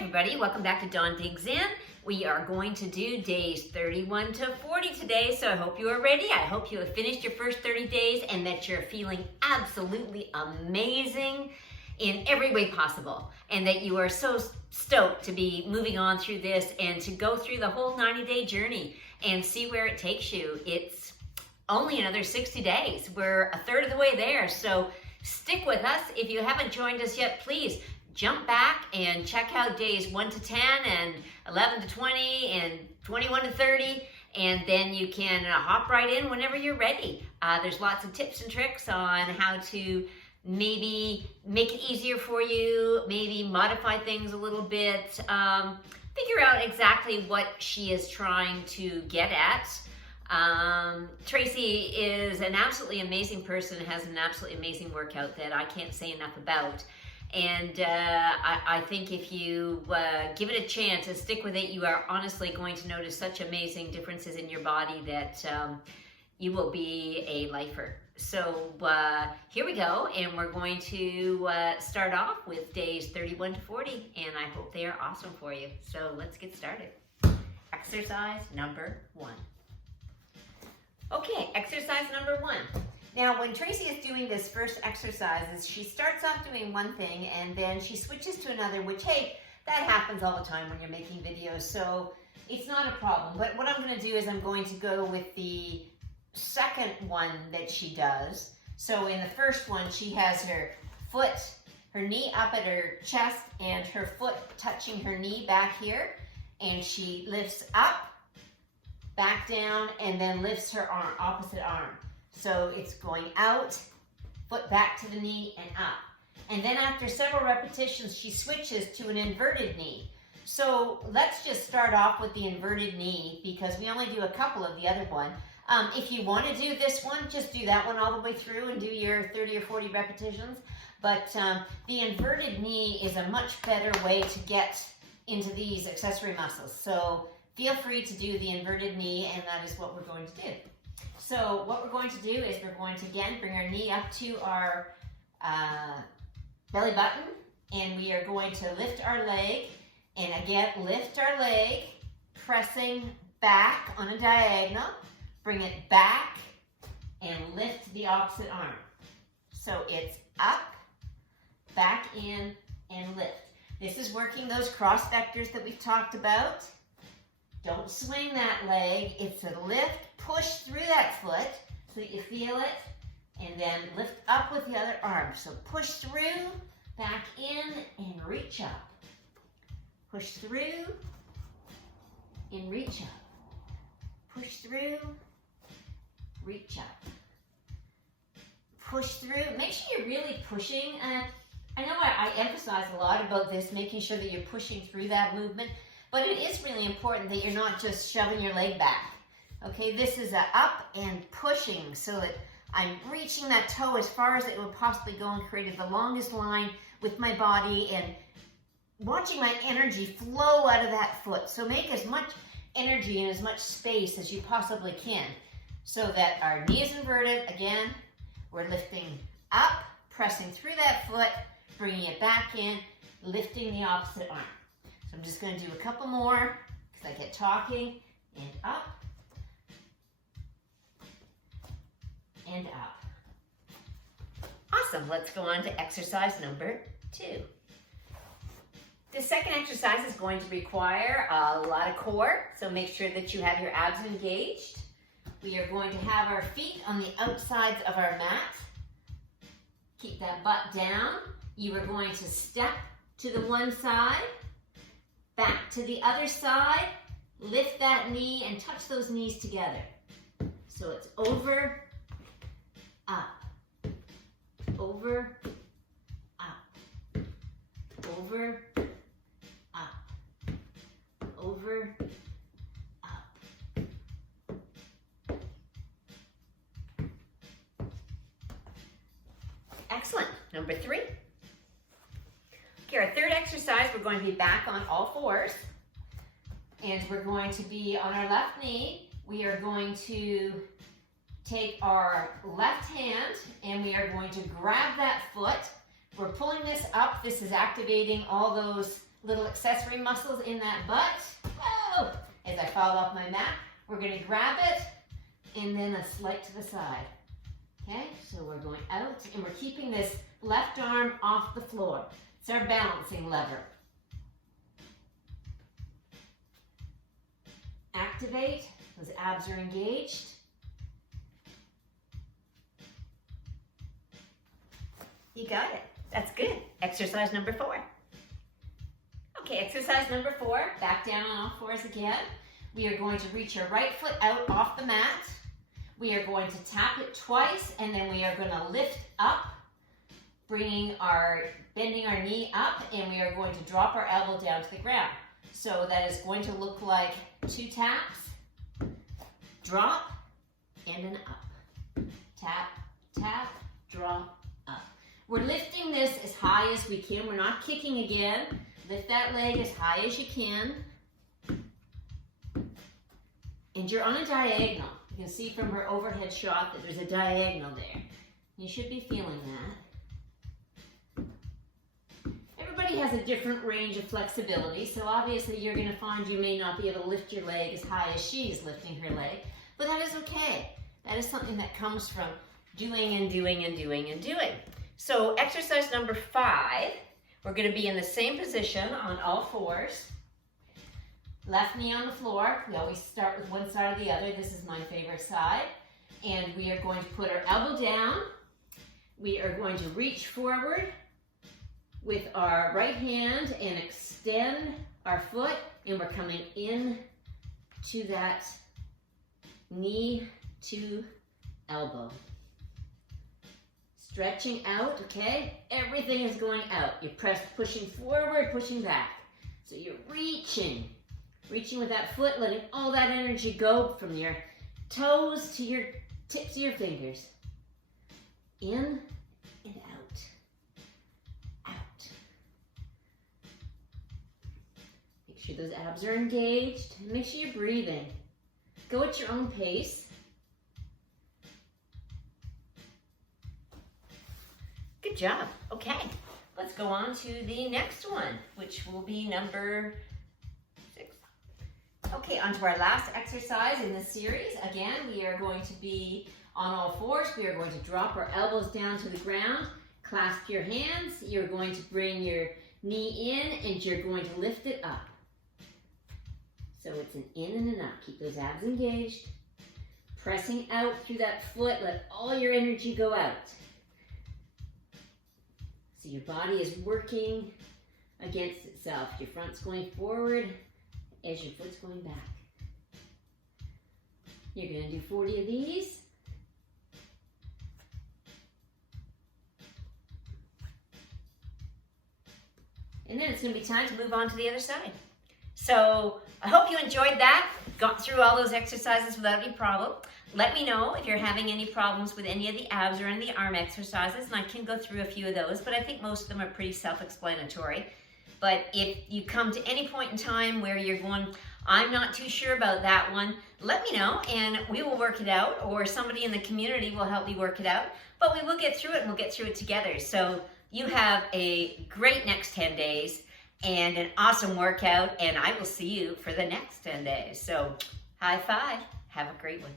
everybody, welcome back to Dawn Digs In. We are going to do days 31 to 40 today, so I hope you are ready. I hope you have finished your first 30 days and that you're feeling absolutely amazing in every way possible, and that you are so stoked to be moving on through this and to go through the whole 90-day journey and see where it takes you. It's only another 60 days. We're a third of the way there, so stick with us. If you haven't joined us yet, please jump back and check out days 1 to 10 and 11 to 20 and 21 to 30, and then you can hop right in whenever you're ready. There's lots of tips and tricks on how to maybe make it easier for you, maybe modify things a little bit, figure out exactly what she is trying to get at. Tracy is an absolutely amazing person, has an absolutely amazing workout that I can't say enough about. And I think if you give it a chance and stick with it, you are honestly going to notice such amazing differences in your body that you will be a lifer. So here we go, and we're going to start off with days 31 to 40, and I hope they are awesome for you. So let's get started. Exercise number 1. Okay, exercise number 1. Now, when Tracy is doing this first exercises, she starts off doing one thing and then she switches to another, which, hey, that happens all the time when you're making videos, so it's not a problem. But what I'm going to do is I'm going to go with the second one that she does. So in the first one, she has her foot, her knee up at her chest and her foot touching her knee back here, and she lifts up, back down, and then lifts her arm, opposite arm. So it's going out, foot back to the knee and up. And then after several repetitions, she switches to an inverted knee. So let's just start off with the inverted knee because we only do a couple of the other one. If you want to do this one, just do that one all the way through and do your 30 or 40 repetitions. But the inverted knee is a much better way to get into these accessory muscles. So feel free to do the inverted knee, and that is what we're going to do. So what we're going to do is we're going to, again, bring our knee up to our belly button, and we are going to lift our leg, and again, lift our leg, pressing back on a diagonal, bring it back, and lift the opposite arm. So it's up, back in, and lift. This is working those cross vectors that we've talked about. Don't swing that leg. It's a lift, push through that foot so that you feel it, and then lift up with the other arm. So push through, back in, and reach up. Push through, and reach up. Push through, reach up. Push through. Make sure you're really pushing. I know I emphasize a lot about this, making sure that you're pushing through that movement. But it is really important that you're not just shoving your leg back. Okay, this is a up and pushing so that I'm reaching that toe as far as it would possibly go and creating the longest line with my body and watching my energy flow out of that foot. So make as much energy and as much space as you possibly can so that our knee is inverted. Again, we're lifting up, pressing through that foot, bringing it back in, lifting the opposite arm. So I'm just going to do a couple more because I get talking, and up, and up. Awesome, let's go on to exercise number 2. The second exercise is going to require a lot of core, so make sure that you have your abs engaged. We are going to have our feet on the outsides of our mat. Keep that butt down. You are going to step to the one side, back to the other side, lift that knee and touch those knees together. So it's over, up, over, up, over, up, over, up. Excellent. Number 3. Okay, our third exercise, we're going to be back on all fours, and we're going to be on our left knee. We are going to take our left hand and we are going to grab that foot. We're pulling this up. This is activating all those little accessory muscles in that butt. Oh, as I fall off my mat, we're going to grab it and then a slight to the side. Okay, so we're going out and we're keeping this left arm off the floor. It's our balancing lever. Activate, those abs are engaged. You got it. That's good. Exercise number 4. Okay, exercise number 4, back down on all fours again. We are going to reach our right foot out off the mat. We are going to tap it twice, and then we are going to lift up, bending our knee up, and we are going to drop our elbow down to the ground. So that is going to look like 2 taps, drop, and an up. Tap, tap, drop, up. We're lifting this as high as we can. We're not kicking again. Lift that leg as high as you can. And you're on a diagonal. You can see from her overhead shot that there's a diagonal there. You should be feeling that. Everybody has a different range of flexibility, so obviously you're going to find you may not be able to lift your leg as high as she is lifting her leg, but that is okay. That is something that comes from doing and doing and doing and doing. So exercise number 5, we're going to be in the same position on all fours. Left knee on the floor. We always start with one side or the other. This is my favorite side. And we are going to put our elbow down. We are going to reach forward with our right hand and extend our foot. And we're coming in to that knee to elbow. Stretching out, okay? Everything is going out. You're pushing forward, pushing back. So you're reaching with that foot, letting all that energy go from your toes to your tips of your fingers. In and out. Out. Make sure those abs are engaged. And make sure you're breathing. Go at your own pace. Good job. Okay, let's go on to the next one, which will be number 6. Okay, on to our last exercise in this series. Again, we are going to be on all fours. We are going to drop our elbows down to the ground, clasp your hands. You're going to bring your knee in and you're going to lift it up. So it's an in and an up. Keep those abs engaged. Pressing out through that foot. Let all your energy go out. So your body is working against itself. Your front's going forward as your foot's going back. You're going to do 40 of these. And then it's going to be time to move on to the other side. So I hope you enjoyed that, got through all those exercises without any problem. Let me know if you're having any problems with any of the abs or any of the arm exercises, and I can go through a few of those, but I think most of them are pretty self-explanatory. But if you come to any point in time where you're going, I'm not too sure about that one, let me know and we will work it out, or somebody in the community will help me work it out. But we will get through it and we'll get through it together. So you have a great next 10 days and an awesome workout, and I will see you for the next 10 days. So high five. Have a great one.